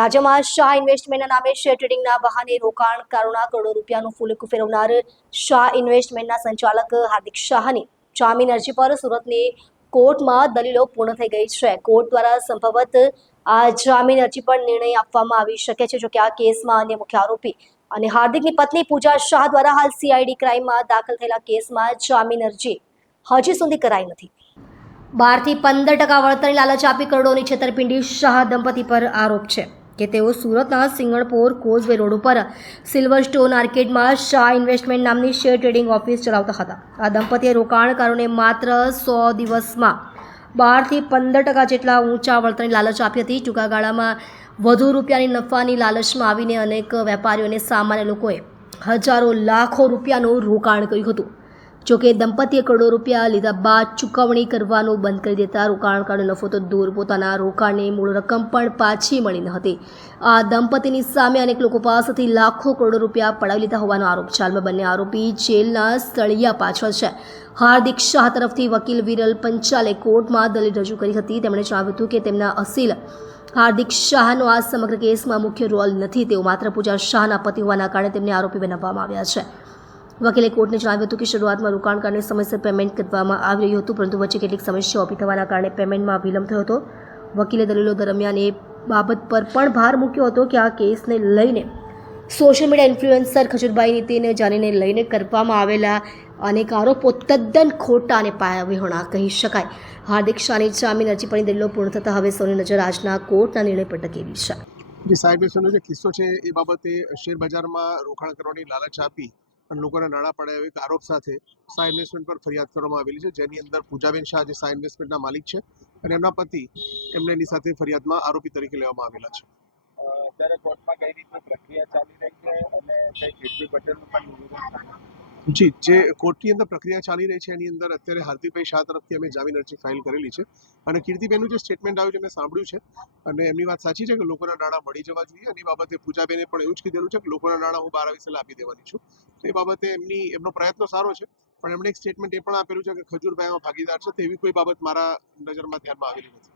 રાજ્યમાં શાહ ઇન્વેસ્ટમેન્ટના નામે શેર ટ્રેડિંગના બહાને રોકાણકારોના કરોડો રૂપિયાનું ફૂલક ફેરવનાર શાહ ઇન્વેસ્ટમેન્ટના સંચાલક હાર્દિક શાહની જામીન અરજી પર સુરતની કોર્ટમાં દલીલો પૂર્ણ થઈ ગઈ છે. કોર્ટ દ્વારા સંભવત આ જામીન અરજી પર નિર્ણય આપવામાં આવી શકે છે. જોકે આ કેસમાં અન્ય મુખ્ય આરોપી અને હાર્દિકની પત્ની પૂજા શાહ દ્વારા હાલ CID ક્રાઇમમાં દાખલ થયેલા કેસમાં જામીન અરજી હજી સુધી કરાઈ નથી. 12% વળતરની લાલચ આપી કરોડોની છેતરપિંડી શાહ દંપતી પર આરોપ છે કે તેઓ સુરતના સિંગણપોર કોઝવે રોડ ઉપર સિલ્વર સ્ટોન આર્કેડમાં શાહ ઇન્વેસ્ટમેન્ટ નામની શેર ટ્રેડિંગ ઓફિસ ચલાવતા હતા. આ દંપતીએ રોકાણકારોને માત્ર 100 દિવસમાં 12 થી 15% જેટલા ઊંચા વળતરની લાલચ આપી હતી. ટૂંકા ગાળામાં વધુ રૂપિયાની નફાની લાલચમાં આવીને અનેક વેપારીઓ અને સામાન્ય લોકોએ હજારો લાખો રૂપિયાનું રોકાણ કર્યું હતું. જોકે દંપતીએ કરોડો રૂપિયા લીધા બાદ ચૂકવણી કરવાનું બંધ કરી દેતા રોકાણકારોનો નફો તો દૂર, પોતાના રોકાણની મૂળ રકમ પણ પાછી મળી ન હતી. આ દંપતીની સામે અનેક લોકો પાસેથી લાખો કરોડો રૂપિયા પડાવી લીધા હોવાનો આરોપ છે. હાલમાં બંને આરોપી જેલના સળિયા પાછળ છે. હાર્દિક શાહ તરફથી વકીલ વિરલ પંચાલે કોર્ટમાં દલીલ રજૂ કરી હતી. તેમણે જણાવ્યું હતું કે તેમના અસીલ હાર્દિક શાહનો આ સમગ્ર કેસમાં મુખ્ય રોલ નથી. તેઓ માત્ર પૂજા શાહના પતિ હોવાના કારણે તેમને આરોપી બનાવવામાં આવ્યા છે. વકીલે કોર્ટને જણાવ્યું હતું કે શરૂઆતમાં રોકાણકારને સમયસર પેમેન્ટ કરવામાં આવી રહ્યું હતું, પરંતુ વચ્ચે કેટલીક સમસ્યાઓ ઊભી થવાના કારણે પેમેન્ટમાં વિલંબ થયો હતો. વકીલે દલીલો દરમિયાન એ બાબત પર પણ ભાર મૂક્યો હતો કે આ કેસને લઈને social media influencer Khajurbhai Nitin જાનીને લઈને કરવામાં આવેલા અનેક આરોપો તદ્દન ખોટા અને પાયાવિહોણા કહી શકાય. હાર્દિક શાહની જામીન અરજી પરની દલીલો પૂર્ણ થતાં હવે સૌની નજર આજના કોર્ટના નિર્ણય પર ટકેલી છે. જે સાહેબ જે કિસ્સો છે એ બાબતે શેર બજારમાં રોકાણ કરવાની લાલચ આપી અને લોકોના નાણાં પડાયા એક આરોપ સાથે શાહ ઇન્વેસ્ટમેન્ટ પર ફરિયાદ કરવામાં આવેલી છે, જેની અંદર પૂજાબેન શાહ જે શાહ ઇન્વેસ્ટમેન્ટના માલિક છે અને એમના પતિ એમને એની સાથે ફરિયાદમાં આરોપી તરીકે લેવામાં આવેલા છે. અત્યારે કોર્ટમાં કઈ રીતની પ્રક્રિયા ચાલી રહી છે અને કઈ કીર્તિ પટેલનું પણ નિવેદન જી, જે કોર્ટની અંદર પ્રક્રિયા ચાલી રહી છે એની અંદર અત્યારે હાર્દિકભાઈ શાહ તરફથી અમે જામીન અરજી ફાઇલ કરેલી છે અને કીર્તિબેનનું જે સ્ટેટમેન્ટ આવ્યું છે મેં સાંભળ્યું છે અને એમની વાત સાચી છે કે લોકોના નાણાં મળી જવા જોઈએ. એની બાબતે પૂજાબેને પણ એવું જ કીધેલું છે કે લોકોના નાણાં હું 12 વિશે આપી દેવાની છું. તો એ બાબતે એમનો પ્રયત્ન સારો છે, પણ એમણે એક સ્ટેટમેન્ટ એ પણ આપેલું છે કે ખજૂરભાઈ ભાગીદાર છે, તેવી કોઈ બાબત મારા નજરમાં ધ્યાનમાં આવેલી નથી.